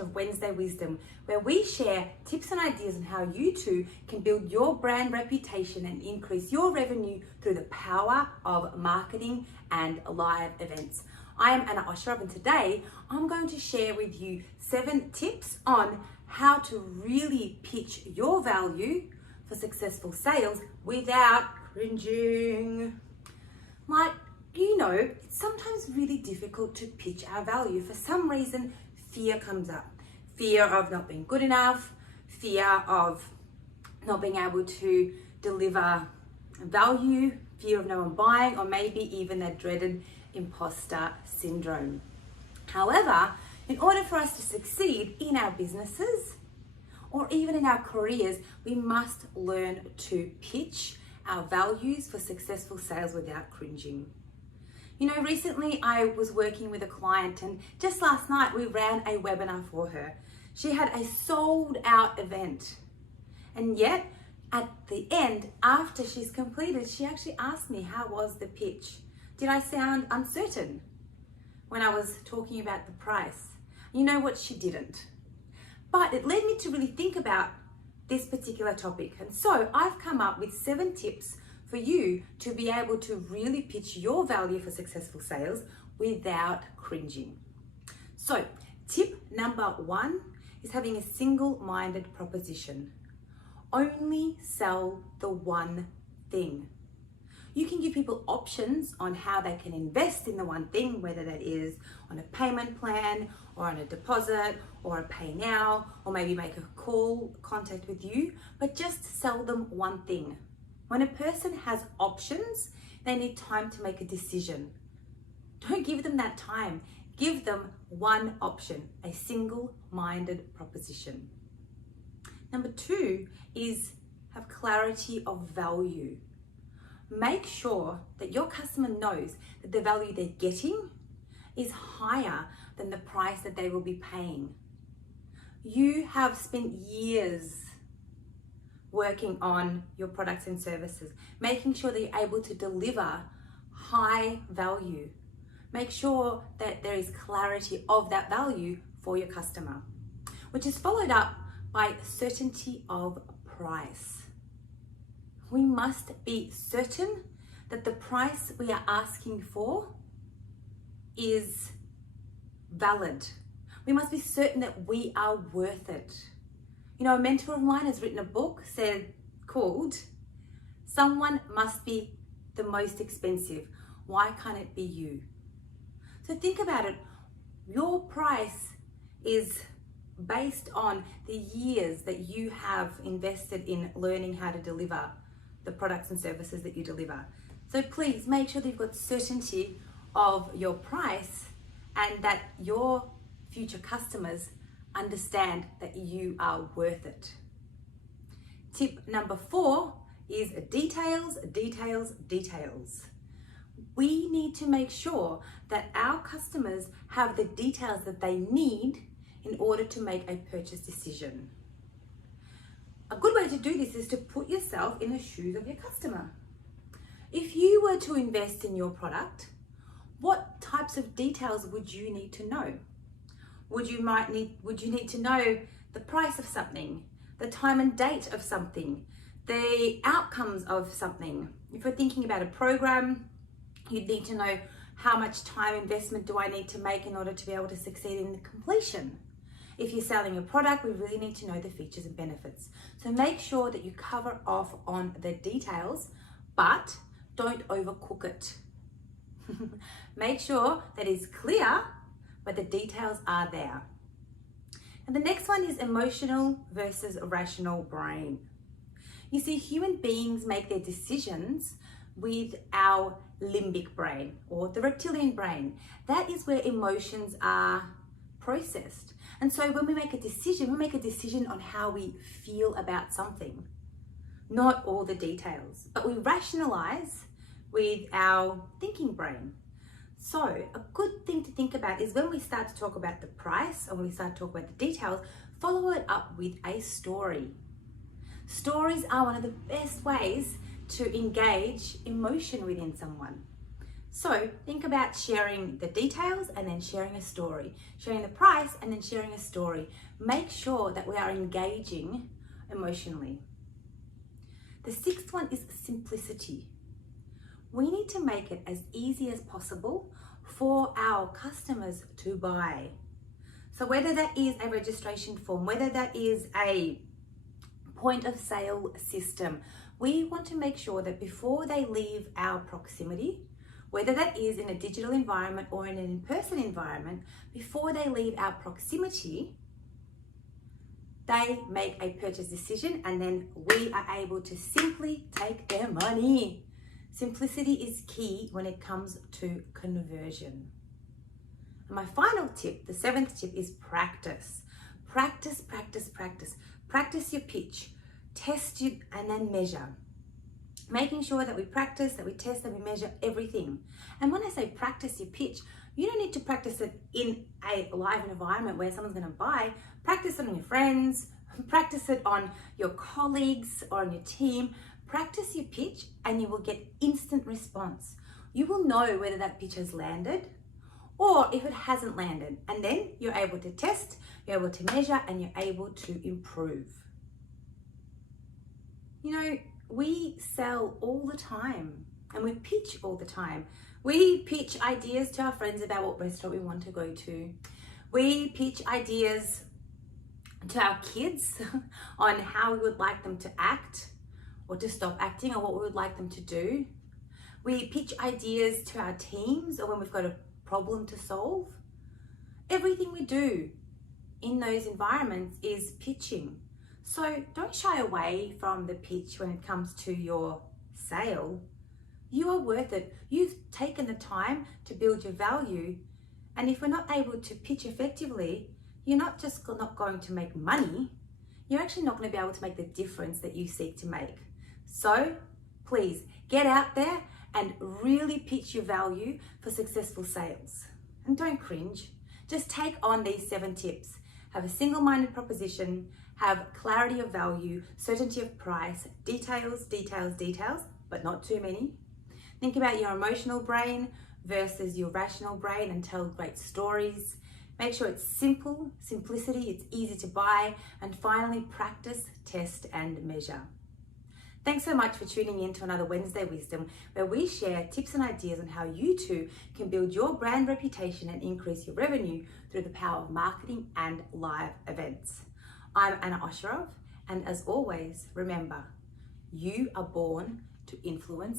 edition of Wednesday Wisdom, where we share tips and ideas on how you too can build your brand reputation and increase your revenue through the power of marketing and live events. I am Anna Osherov, and today I'm going to share with you 7 tips on how to really pitch your value for successful sales without cringing. It's sometimes really difficult to pitch our value. For some reason, fear comes up. Fear of not being good enough, fear of not being able to deliver value, fear of no one buying, or maybe even that dreaded imposter syndrome. However, in order for us to succeed in our businesses or even in our careers, we must learn to pitch our values for successful sales without cringing. Recently I was working with a client, and just last night we ran a webinar for her. She had a sold out event, and yet at the end, after she's completed, she actually asked me, how was the pitch? Did I sound uncertain when I was talking about the price? You know what? She didn't. But it led me to really think about this particular topic. And so I've come up with 7 tips for you to be able to really pitch your value for successful sales without cringing. So tip number 1 is having a single-minded proposition. Only sell the one thing. You can give people options on how they can invest in the one thing, whether that is on a payment plan or on a deposit or a pay now, or maybe make a contact with you, but just sell them one thing. When a person has options, they need time to make a decision. Don't give them that time. Give them one option, a single-minded proposition. Number 2 is have clarity of value. Make sure that your customer knows that the value they're getting is higher than the price that they will be paying. You have spent years working on your products and services, making sure that you're able to deliver high value. Make sure that there is clarity of that value for your customer, which is followed up by certainty of price. We must be certain that the price we are asking for is valid. We must be certain that we are worth it. A mentor of mine has written a book called Someone Must Be the Most Expensive. Why can't it be you? So think about it. Your price is based on the years that you have invested in learning how to deliver the products and services that you deliver. So please make sure that you've got certainty of your price and that your future customers understand that you are worth it. Tip number 4 is details, details, details. We need to make sure that our customers have the details that they need in order to make a purchase decision. A good way to do this is to put yourself in the shoes of your customer. If you were to invest in your product, what types of details would you need to know? Would you need to know the price of something, the time and date of something, the outcomes of something? If you're thinking about a program, you'd need to know how much time investment do I need to make in order to be able to succeed in the completion. If you're selling a product, we really need to know the features and benefits. So make sure that you cover off on the details, but don't overcook it. Make sure that it's clear, but the details are there. And the next one is emotional versus rational brain. You see, human beings make their decisions with our limbic brain or the reptilian brain. That is where emotions are processed. And so when we make a decision on how we feel about something, not all the details, but we rationalize with our thinking brain. So a good thing to think about is when we start to talk about the price or when we start to talk about the details, follow it up with a story. Stories are one of the best ways to engage emotion within someone. So think about sharing the details and then sharing a story, sharing the price and then sharing a story. Make sure that we are engaging emotionally. The sixth one is simplicity. We need to make it as easy as possible for our customers to buy. So whether that is a registration form, whether that is a point of sale system, we want to make sure that before they leave our proximity, whether that is in a digital environment or in an in-person environment, before they leave our proximity, they make a purchase decision and then we are able to simply take their money. Simplicity is key when it comes to conversion. And my final tip, the seventh tip, is practice. Practice, practice, practice. Practice your pitch. Test it and then measure. Making sure that we practice, that we test, that we measure everything. And when I say practice your pitch, you don't need to practice it in a live environment where someone's going to buy. Practice it on your friends, practice it on your colleagues or on your team. Practice your pitch and you will get instant response. You will know whether that pitch has landed or if it hasn't landed. And then you're able to test, you're able to measure, and you're able to improve. You know, we sell all the time and we pitch all the time. We pitch ideas to our friends about what restaurant we want to go to. We pitch ideas to our kids on how we would like them to act or to stop acting, or what we would like them to do. We pitch ideas to our teams or when we've got a problem to solve. Everything we do in those environments is pitching. So don't shy away from the pitch when it comes to your sale. You are worth it. You've taken the time to build your value. And if we're not able to pitch effectively, you're not just not going to make money, you're actually not going to be able to make the difference that you seek to make. So please get out there and really pitch your value for successful sales. And don't cringe. Just take on these 7 tips. Have a single-minded proposition, have clarity of value, certainty of price, details, details, details, but not too many. Think about your emotional brain versus your rational brain and tell great stories. Make sure it's simple, simplicity, it's easy to buy, and finally practice, test, and measure. Thanks so much for tuning in to another Wednesday Wisdom, where we share tips and ideas on how you too can build your brand reputation and increase your revenue through the power of marketing and live events. I'm Anna Osherov, and as always, remember, you are born to influence